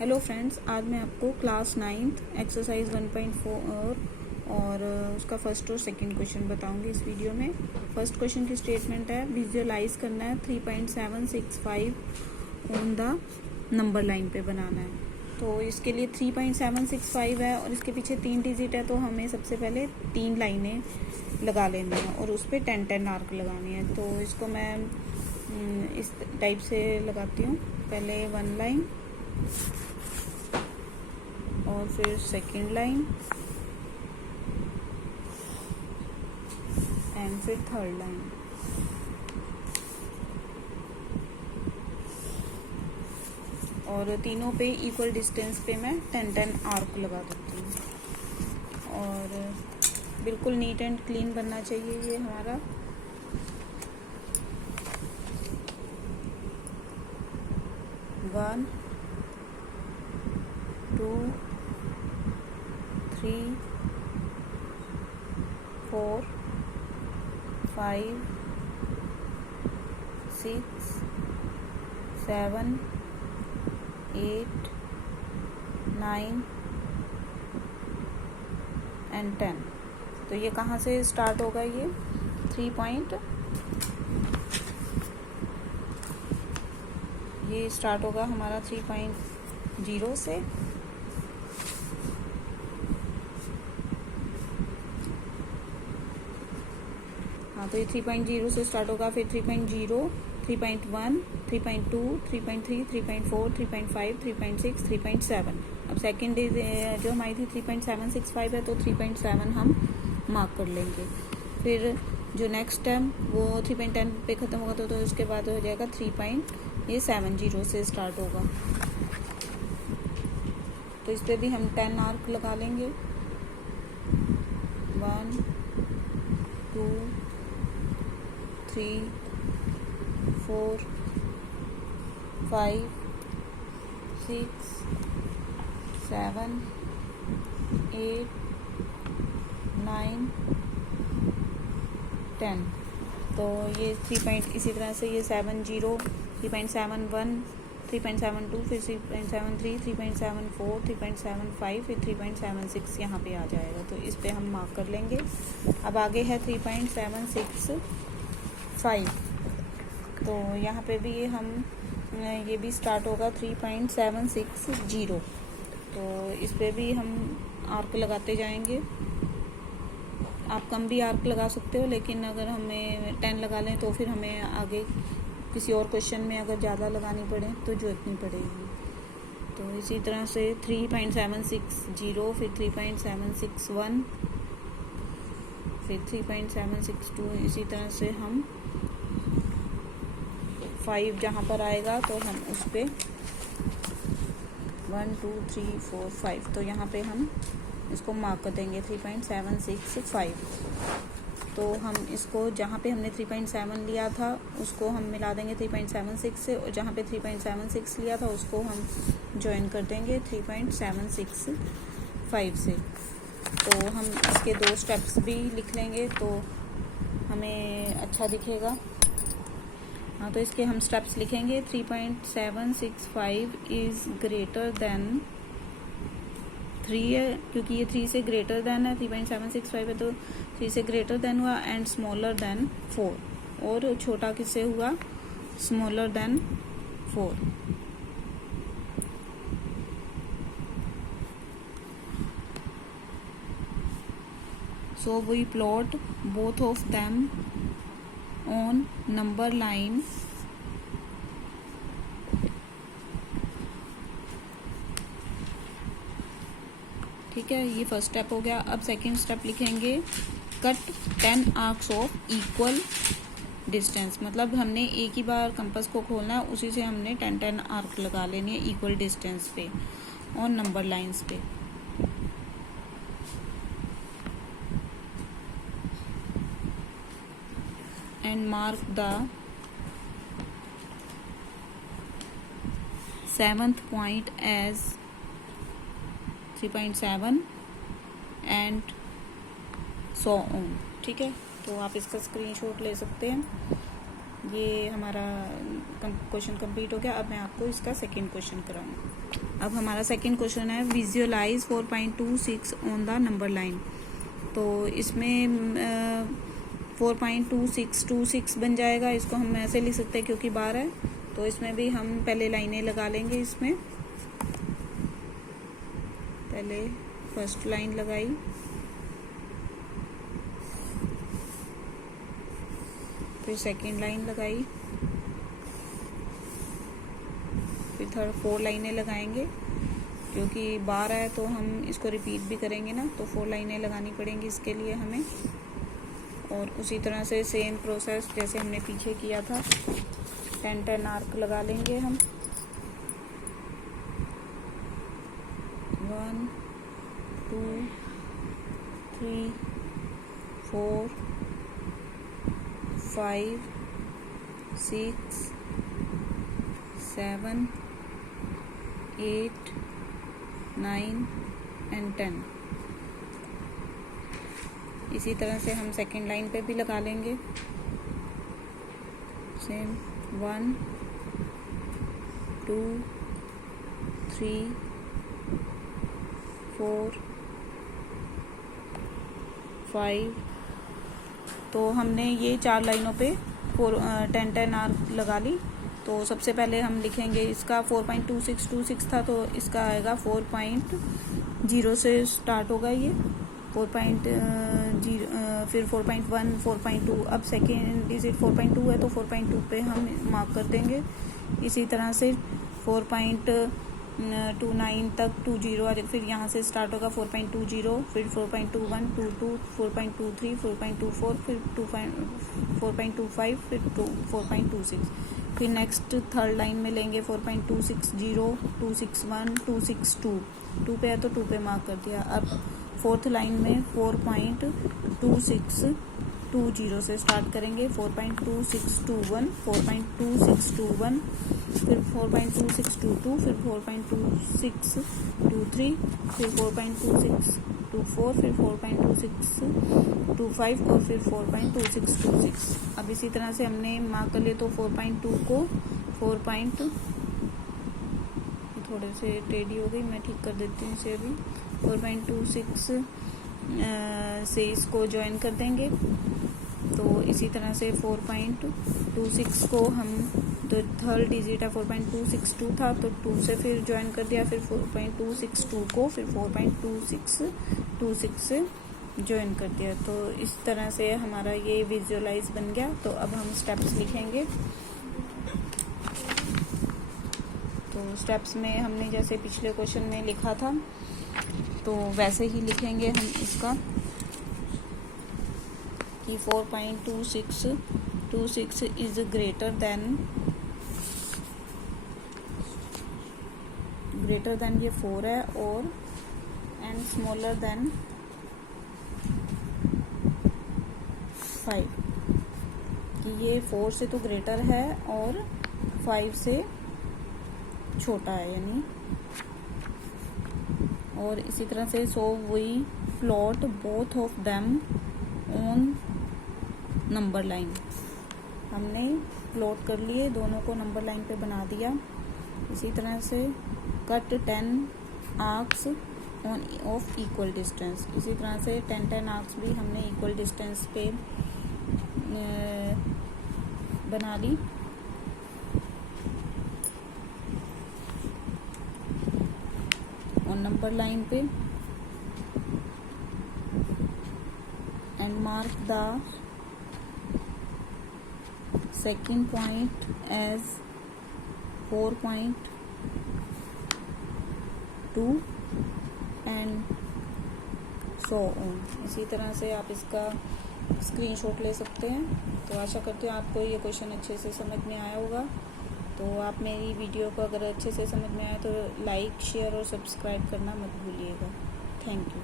Hello friends, आज मैं आपको क्लास 9th एक्सरसाइज 1.4 और उसका फर्स्ट और सेकंड क्वेश्चन बताऊंगी इस वीडियो में। फर्स्ट क्वेश्चन की स्टेटमेंट है, विजुअलाइज करना है 3.765 ऑन द नंबर लाइन पे बनाना है। तो इसके लिए 3.765 है और इसके पीछे 3 डिजिट है, तो हमें सबसे पहले 3 लाइनें लगा लेनी है और उस पर 10-10 आर्क लगानी है। तो इसको मैं इस टाइप से लगाती हूँ। पहले 1 लाइन और फिर सेकंड लाइन एंड फिर थर्ड लाइन। और तीनों पे इक्वल डिस्टेंस पे मैं 10-10 आर्क लगा देती हूँ। और बिल्कुल नीट एंड क्लीन बनना चाहिए ये हमारा। One, 2, 3, 4, 5, 6, 7, 8, 9 and 10। तो ये कहाँ से स्टार्ट होगा? ये 3 ये स्टार्ट होगा हमारा 3.0 से। हाँ, तो ये 3.0 से स्टार्ट होगा, फिर 3.0, 3.1, 3.2, 3.3, 3.4, 3.5, 3.6, 3.7। अब सेकेंड जो हमारी थी 3.765 है, तो 3.7 हम मार्क कर लेंगे। फिर जो नेक्स्ट टर्म वो 3.10 पे ख़त्म होगा, तो उसके बाद हो जाएगा 3.70 से स्टार्ट होगा। तो इस पर भी हम 10 आर्क लगा लेंगे। 1, 2, 3, 4, 5, 6, 7, 8, 9, 10। तो ये 3 इसी तरह से ये 70, 3.71, 3.72, फिर 3.73, 3.74, 3.75, फिर 3.76 यहाँ पे आ जाएगा। तो इस पे हम मार्क कर लेंगे। अब आगे है 3.765। तो यहाँ पे भी ये भी स्टार्ट होगा 3.760। तो इस पे भी हम आर्क लगाते जाएंगे। आप कम भी आर्क लगा सकते हो, लेकिन अगर हमें 10 लगा लें तो फिर हमें आगे किसी और क्वेश्चन में अगर ज़्यादा लगानी पड़े तो जरूरत नहीं पड़ेगी। तो इसी तरह से 3.760, फिर 3.761, फिर 3.762। इसी तरह से हम 5 जहाँ पर आएगा तो हम उस पर 1, 2, 3, 4, 5। तो यहाँ पे हम इसको मार्क कर देंगे 3.765। तो हम इसको जहाँ पे हमने 3.7 लिया था उसको हम मिला देंगे 3.76 से, और जहाँ पे 3.76 लिया था उसको हम ज्वाइन कर देंगे 3.765 से। तो हम इसके 2 स्टेप्स भी लिख लेंगे तो हमें अच्छा दिखेगा। हाँ, तो इसके हम स्टेप्स लिखेंगे। 3.765 इज़ ग्रेटर देन 3 है, क्योंकि ये 3 से ग्रेटर देन है। 3.765 है तो 3 से ग्रेटर देन हुआ, एंड स्मॉलर देन 4। और छोटा किससे हुआ? Smaller than 4। So we plot both of them on number line ठीक है, ये फर्स्ट स्टेप हो गया। अब सेकंड स्टेप लिखेंगे, cut 10 arcs of equal distance. मतलब हमने एक ही बार कंपास को खोलना है, उसी से हमने 10-10 आर्क लगा लेनी है इक्वल डिस्टेंस पे और नंबर लाइंस पे। And mark the 7th point as 3.7 and so on. ठीक है, तो आप इसका स्क्रीनशॉट ले सकते हैं। ये हमारा क्वेश्चन कंप्लीट हो गया। अब मैं आपको इसका सेकंड क्वेश्चन कराऊंगी। अब हमारा सेकंड क्वेश्चन है visualise 4.26 on the number line. तो इसमें 4.2626 बन जाएगा। इसको हम ऐसे लिख सकते हैं क्योंकि बार है, तो इसमें भी हम पहले लाइनें लगा लेंगे। इसमें पहले फर्स्ट लाइन लगाई, फिर सेकंड लाइन लगाई, फिर थर्ड 4 लाइनें लगाएंगे। क्योंकि बार है तो हम इसको रिपीट भी करेंगे ना, तो 4 लाइनें लगानी पड़ेंगी इसके लिए हमें। और उसी तरह से सेम प्रोसेस जैसे हमने पीछे किया था, 10 आर्क लगा लेंगे हम। 1 2 3 4 5 6 7 8 9 एंड 10। इसी तरह से हम सेकेंड लाइन पे भी लगा लेंगे सेम। 1 2 3 4 5। तो हमने ये 4 लाइनों पे 10 आर्क लगा ली। तो सबसे पहले हम लिखेंगे इसका 4.2626 था, तो इसका आएगा 4.0 से स्टार्ट होगा ये 4.0, फिर 4.1 4.2। अब सेकेंड डिजिट 4.2 है तो 4.2 पे हम मार्क कर देंगे। इसी तरह से 4.29 तक 20 आ जाएगा। फिर यहाँ से स्टार्ट होगा 4.20, फिर 4.21 22 4.23 4.24, फिर 4.25, फिर 4.26। फिर नेक्स्ट थर्ड लाइन में लेंगे 4.260 261 262। 2 पे है तो 2 पे मार्क कर दिया। अब फोर्थ लाइन में 4.2620 से स्टार्ट करेंगे। 4.2621 4.2621, फिर 4.2622, फिर 4.2623, फिर 4.2624, फिर 4.2625 और फिर 4.2626। अब इसी तरह से हमने मार्क कर लिए। तो 4.2 को थोड़े से टेढ़ी हो गई, मैं ठीक कर देती हूँ इसे अभी। 4.26 से इसको ज्वाइन कर देंगे। तो इसी तरह से 4.26 को हम, तो थर्ड डिजिट है 4.262 था, तो 2 से फिर ज्वाइन कर दिया। फिर 4.262 को फिर 4.2626 से ज्वाइन कर दिया। तो इस तरह से हमारा ये विजुअलाइज बन गया। तो अब हम स्टेप्स लिखेंगे। तो स्टेप्स में हमने जैसे पिछले क्वेश्चन में लिखा था तो वैसे ही लिखेंगे हम इसका कि 4.2626 इज ग्रेटर देन ये 4 है, और एंड स्मॉलर देन 5, कि ये 4 से तो ग्रेटर है और 5 से छोटा है यानी। और इसी तरह से so we plot both of them on number line. हमने प्लॉट कर लिए, दोनों को नंबर लाइन पे बना दिया। इसी तरह से cut 10 arcs on off equal distance. इसी तरह से 10 आर्क्स भी हमने इक्वल डिस्टेंस पे बना ली। और नंबर लाइन पे and mark the second point as 4.2 and so on. इसी तरह से आप इसका स्क्रीनशॉट ले सकते हैं। तो आशा करती हूँ आपको ये क्वेश्चन अच्छे से समझ में आया होगा। तो आप मेरी वीडियो को अगर अच्छे से समझ में आए तो लाइक शेयर और सब्सक्राइब करना मत भूलिएगा। Thank you.